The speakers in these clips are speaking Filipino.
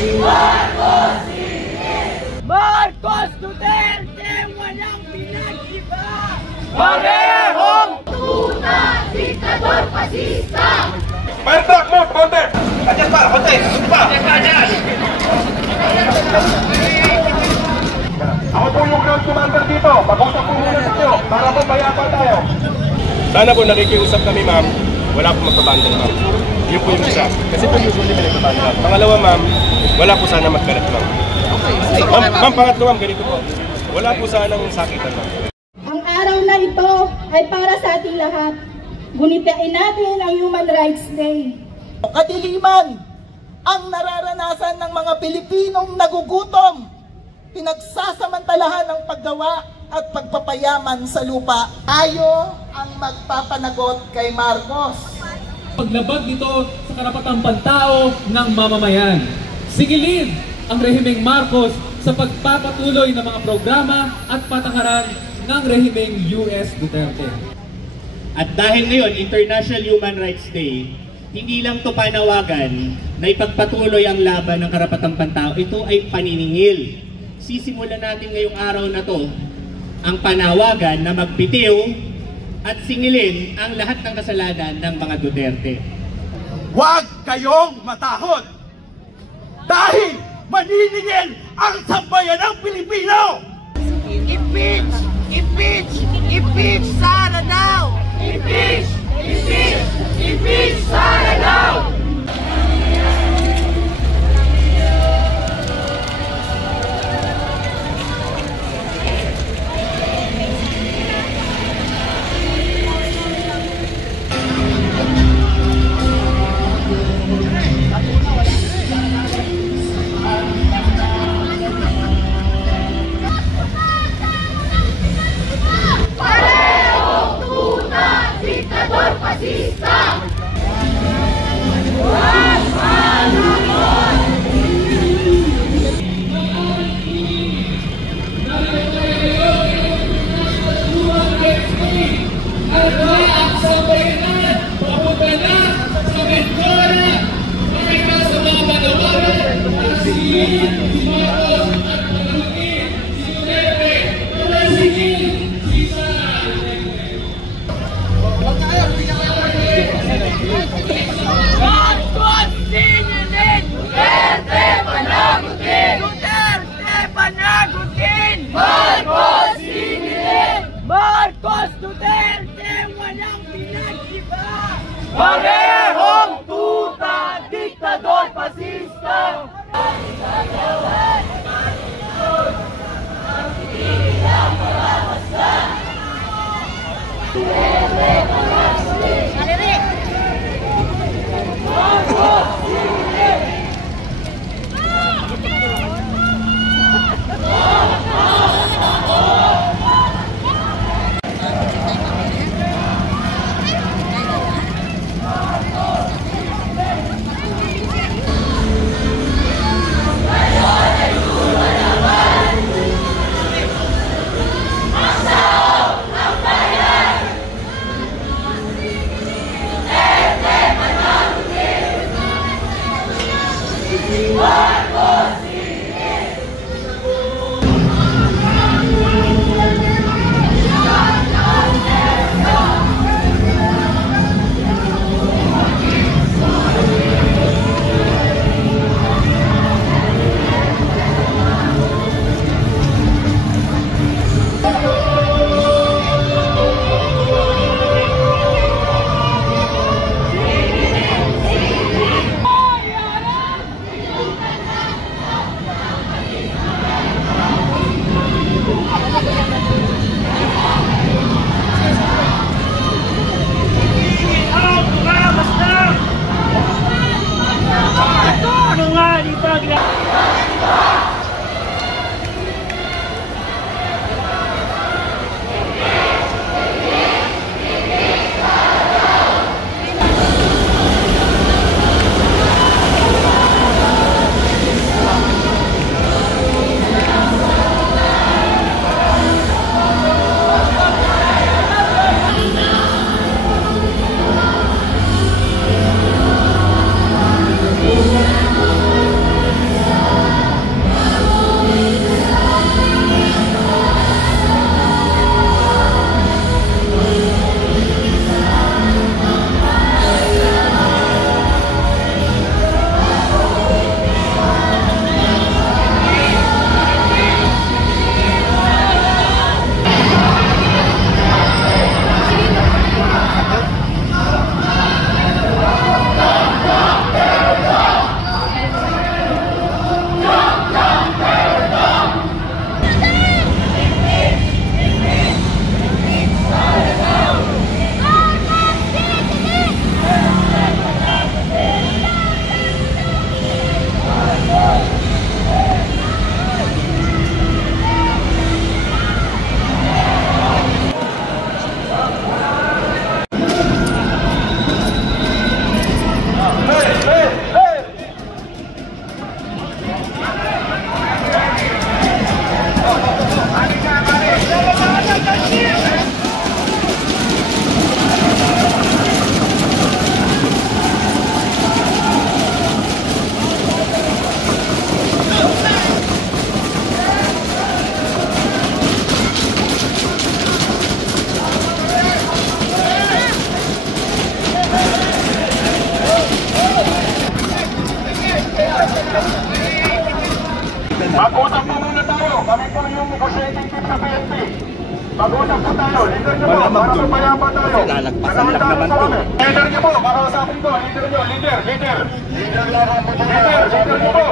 Marcos singilin! Marcos Duterte, walang pinag-iba! Parehong tuta, diktador, pasista! Fire truck mo, konti! Adyan pa, konti! Adyan pa! Adyan! Ako po yung ground commander dito. Pag-usap po muna tayo para po mayapa tayo. Sana po nakikiusap kami, ma'am. Wala po magpabandal, ma'am. Yun po yung isa. Kasi po usually may nagpabandal. Pangalawa, ma'am, wala po sana magkalat, ma'am. Ma'am, pangatlo, ma'am, ganito po. Wala po sanang sakitan, ma'am. Ang araw na ito ay para sa ating lahat. Gunitain natin ang Human Rights Day. Kadiliman ang nararanasan ng mga Pilipinong nagugutom, pinagsasamantalahan ng paggawa at pagpapayaman sa lupa. Tayo ang magpapanagot kay Marcos. Paglabag nito sa karapatang pantao ng mamamayan. Singilin ang rehimeng Marcos sa pagpapatuloy ng mga programa at patakaran ng rehimeng US Duterte. At dahil ngayon, International Human Rights Day, hindi lang ito panawagan na ipagpatuloy ang laban ng karapatang pantao. Ito ay paniningil. Sisimulan natin ngayong araw na to ang panawagan na magbitiw at singilin ang lahat ng kasalanan ng mga Duterte. Huwag kayong matahod! Dahil maniningil ang sambayan ng Pilipino! Impeach! Impeach! Impeach Sara now! Impeach! Impeach! Impeach Sara now! Pasista! Marcos singilin! Duterte panagutin! Duterte panagutin! Marcos singilin! Marcos Duterte, walang pinag-iba! Parehong tuta, diktador, pasista! Mag-usap po muna tayo. Kami po yung negotiating team sa PNP. Mag-usap po tayo. Leader niyo po. Para po mayapa tayo. Lalagpasan lang naman po. Leader niyo po. Kakausapin ko. Leader niyo. Leader. Leader niyo po.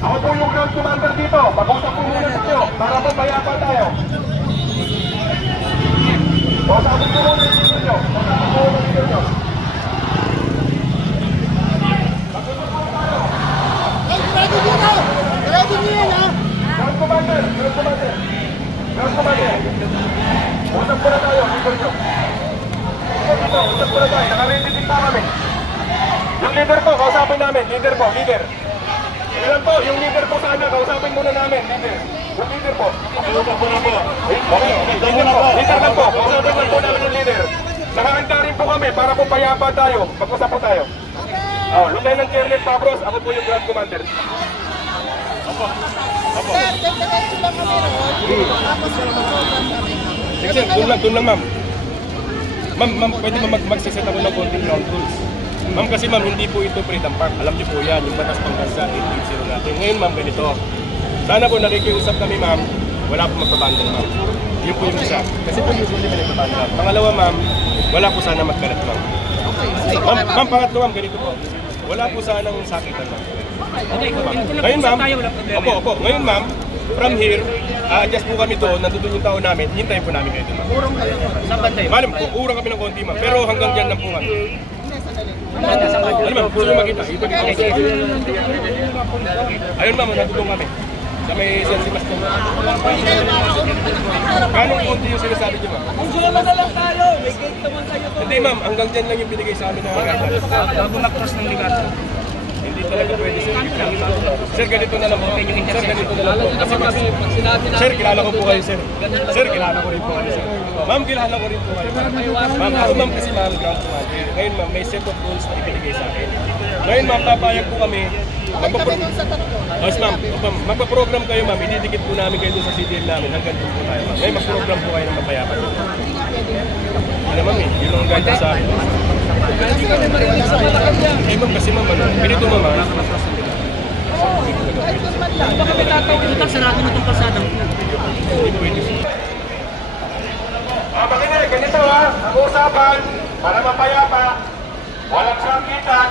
Ako po yung ground commander dito. Mag-usap po muna tayo. Para po mayapa tayo. Kausapin ko muna yung leader niyo. Ready niyo yan, ha? Ground commander. Usap po na tayo. Leader niyo. Usap po na tayo. Naka-ready din pa kami. Yung leader po, kausapin namin. Leader po, leader. Ilan po, yung leader po sana, kausapin muna namin. Leader. Yung leader po. Kausap po na po. Okay, leader lang po. Kausapin lang po namin yung leader. Nakahanda rin po kami para po payapa tayo. Mag-usap po tayo. Lieutenant Colonel Pabros, ako po yung Grand Commander. Opo. Sir, diretso lang kami ron. Tapos mag-program kami. Sige sir, doon lang ma'am. Ma'am, pwede ba magsiset ako ng konting ground rules? Ma'am, kasi ma'am, hindi po ito Freedom Park. Alam niyo po yan, yung batas pangbansa, 880 natin. Ngayon ma'am, ganito. Sana po nakikiusap kami ma'am, wala po magpabanda ma'am. Yun po yung isa. Kasi po usually may nagpabanda. Pangalawa ma'am, wala po sana magkalat ma'am. Ma'am, pangatlo ma'am, ganito po. Wala po sanang sakitan ma'am. Ngayon ma'am, opo. Ngayon ma'am, from here, adjust po kami doon, nandun yung tao namin, hintayin po namin kayo doon. Urong kayo? Saan banda yun? Malam, urong kami ng konti ma'am, pero hanggang dyan lang po kami. Ano ma'am, gusto nyo makita? Ayun ma'am, nandun kami. Sa may sensimas doon. Ganong konti yung sinasabi nyo ma'am? Kung sulaman na lang tayo, may gate naman kayo to. Hindi ma'am, hanggang dyan lang yung binigay sa amin na Bago mag-cross ng ligat. Hindi talaga pwede sir. Sir, ganito na lang po. Sir, ganito na lang po. Kasi ma'am, sir, kilala ko po kayo sir. Sir, kilala ko rin po kayo sir. Ma'am, kilala ko rin po kayo. Ma'am, ako ma'am kasi ma'am, ground commander. Ngayon ma'am, may set of rules na ibinigay sa akin. Ngayon ma'am, papayag po kami. Yes ma'am, magpa-program kayo ma'am, ididikit po namin kayo doon sa CDL namin hanggang doon po tayo ma'am. Ngayon mag-program po kayo ng mapayapan. Ano ma'am eh, yun ang ganda sa akin. Eh ma'am, kasi ma'am, pinito ma'am ha. Baka may tatawag ito, sarado na itong kalsadang. Hindi pwede siya. Makinig, ganito ha, ang usapan, para mapayapa, walang sangkitan.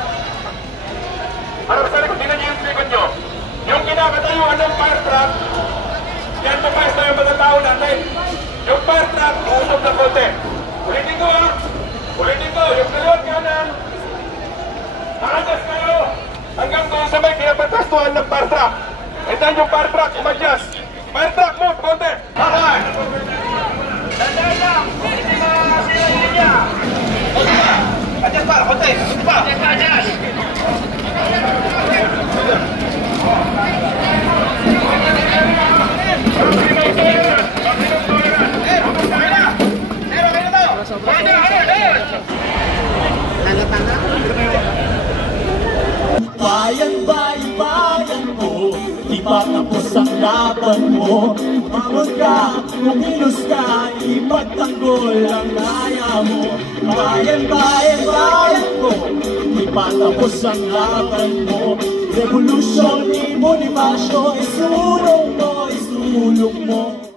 Para sa likod, tingnan niyo yung likod nyo. Yung kinakatayuan ng fire truck, yan pa pwesto yung mga tao natin. Yung fire truck, uusog na konti. Ulitin ko ha. Ulitin ko, yung kaliwat kanan. Nakagas kayo. Hanggang doon sa may kinapatastuhan ng fire truck. And then yung fire truck, umadjust. Fire truck, move, konti. Bakay. Dandaan lang. Hindi mga silang linya. Adjust pa, konti. Adjust pa. Adjust. Bayan mo, di pa tapos ang laban mo. Umabot ka, kumilos ka, ipagtanggol ang kaya mo. Bayan mo, di pa tapos ang laban mo. Revolusyon ni Bonifacio, isulong mo.